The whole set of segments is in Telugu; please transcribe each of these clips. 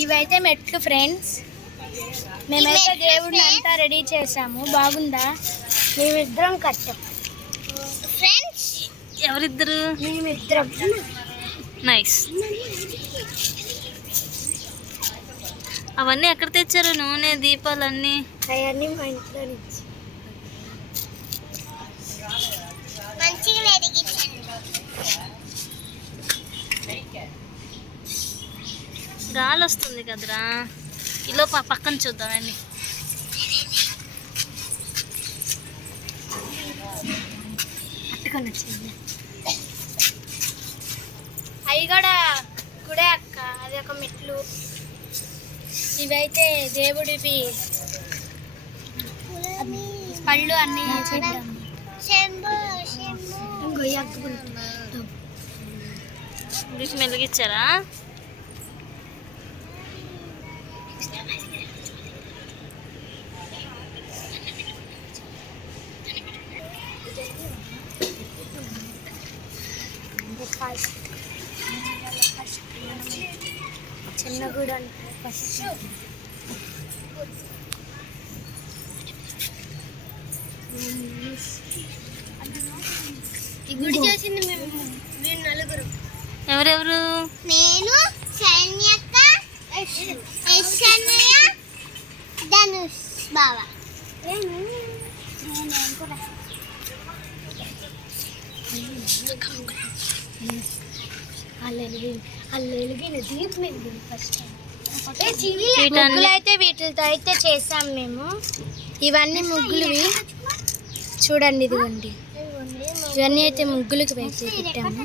ఇవైతే మెట్లు ఫ్రెండ్స్ మేమైతే దేవుడిని అంతా రెడీ చేసాము బాగుందా? మేమిద్దరం కట్టాం. ఫ్రెండ్స్ ఎవరిద్దరు? మేమిద్దరం. నైస్ అవన్నీ ఎక్కడ తెచ్చారు? నూనె దీపాలన్నీ? అవన్నీ మా ఇంట్లో నుంచి. గాలి వస్తుంది కదరా. ఇలా ప- పక్కన చూద్దాం అండి పట్టుకొని వచ్చింది అవి కూడా గుడే అక్క అది ఒక మెట్లు. ఇవైతే దేవుడివి. పళ్ళు అన్ని చేద్దాం. మీకు మెలిగిచ్చారా చిన్న గుడి అంటే. ఫస్ట్ ఈ గుడి చేసింది మేము మేము నలుగురు. ఎవరెవరు? నేను శరణ్యక్క యశన్నయ్య ధనుష్ బాబా ముగ్గులు అయితే వీటితో అయితే చేసాం మేము. ఇవన్నీ ముగ్గులువి. చూడండి ఇదిగోండి. ఇవన్నీ అయితే ముగ్గులకు వేసి పెట్టాము.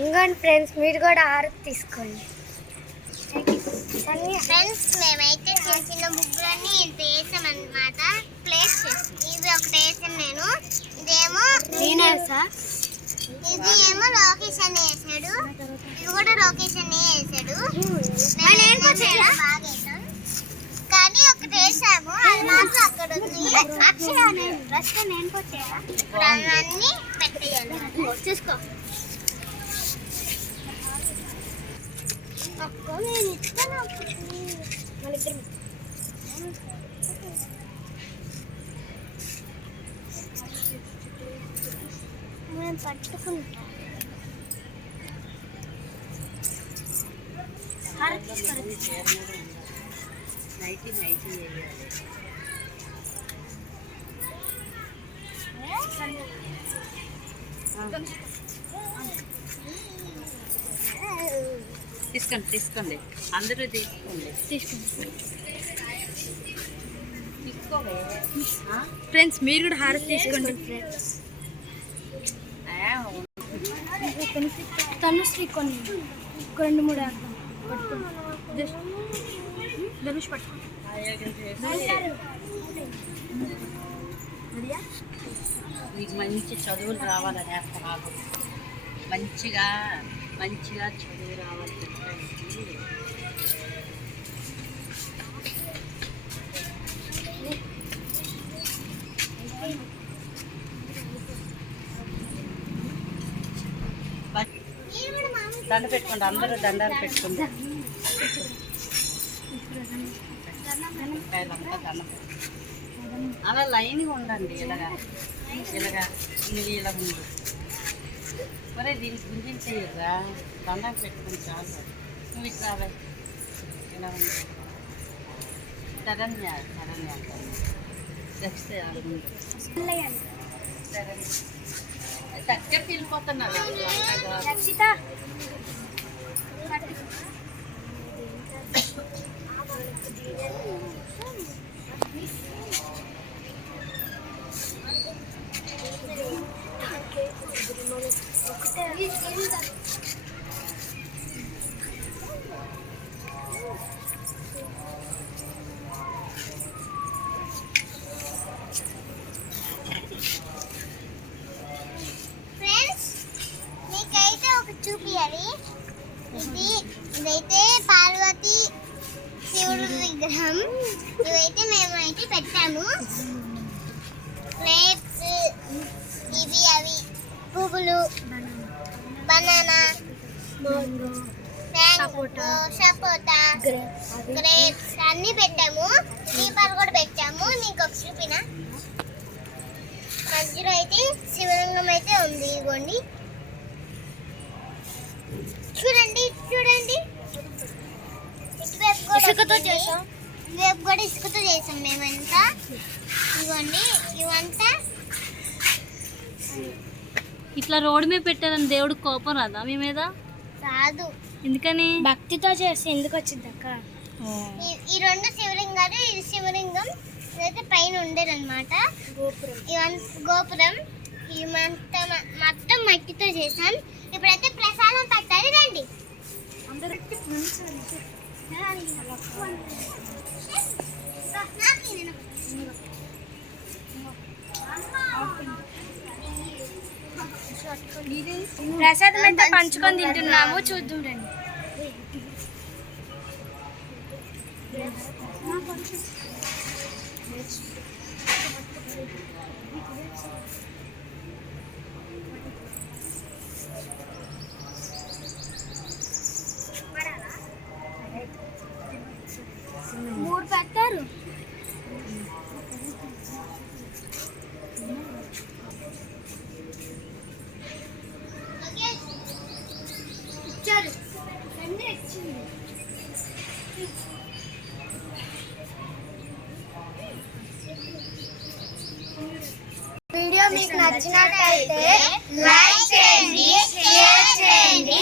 ఇంకోండి ఫ్రెండ్స్ మీరు కూడా ఆరతి తీసుకోండి. ఫ్రెండ్స్ మేమైతే చిన్న చిన్న ముగ్గులన్నీ ఇంత వేసాం అనమాట ప్లేస్ చేసాం ఇది ఒకటి వేసాను నేను. ఇదేమో ఇది ఏమో లోకేష్ అని వేసాడు. ఇది కూడా లోకేష్ అని వేసాడు. మేము బాగా వేసాం. కానీ ఒకటి వేసాము. అది మాత్రం అక్కడ ఉంది. అక్షయ నేను ఇప్పుడు అవన్నీ పెట్టేయాలి. చూసుకో. అక్క నేను నైటీ మన ఇద్దరం తీసుకోండి తీసుకోండి. అందరూ తీసుకోండి. ఫ్రెండ్స్ మీరు కూడా హారతి తీసుకోండి. తనుశ్రీ కొన్ని ఒక రెండు మూడు ధనుష్ పట్టుకోండి మీకు మంచి చదువులు రావాలని వేస్తాను మంచిగా మంచిగా చదువు రావాలి దండ పెట్టుకోండి అందరూ దండాలు పెట్టుకోండి. అలా లైన్గా ఉండండి ఇలాగా ఇలాగా ఇలాగ ఇలా ఉండు. మరి దీనికి గుంజించేయరా దండం పెట్టుకుని చాలు నువ్వు ఇట్లా. ఇలా ఉండు శరణ్య శరణ్య శరణ్య దగ్గరికి వెళ్ళిపోతున్నారు రక్షిత ఫ్రెండ్స్ మీకైతే ఒక చూపియాలి ఇది ఇదైతే పార్వతి శివుడు విగ్రహం ఇవైతే మేమైతే పెట్టాము. గ్రేప్స్ ఇవి అవి పువ్వులు బనానా సపోటా సపోటా గ్రేప్స్ అన్ని పెట్టాము. దీపాలు కూడా పెట్టాము. నీకు ఒక చూపిన? మధ్యలో అయితే శివలింగం అయితే ఉంది ఇదిగోండి చూడండి చూడండి. ఇటువైపు కూడా చేసాం. ఇటువైపు కూడా ఇసుకతో చేసాం మేమంతా. ఇదిగోండి ఇవంతా ఇట్లా రోడ్డు మీద పెట్టారని దేవుడు కోపం రాదా మీ మీద? కాదు ఎందుకని? భక్తితో చేస్తే ఎందుకు వచ్చింది అక్క? ఈ రెండు శివలింగాలు ఇది శివలింగం ఇదైతే పైన ఉండేదన్నమాట గోపురం. గోపురం ఇది మొత్తం మొత్తం మట్టితో చేసాం ఇప్పుడైతే ప్రసాదం పెట్టాలి రండి. ప్రసాదం అంతా పంచుకొని తింటున్నాము చూద్దాం రండి మీకు నచ్చినట్టయితే లైక్ చేయండి షేర్ చేయండి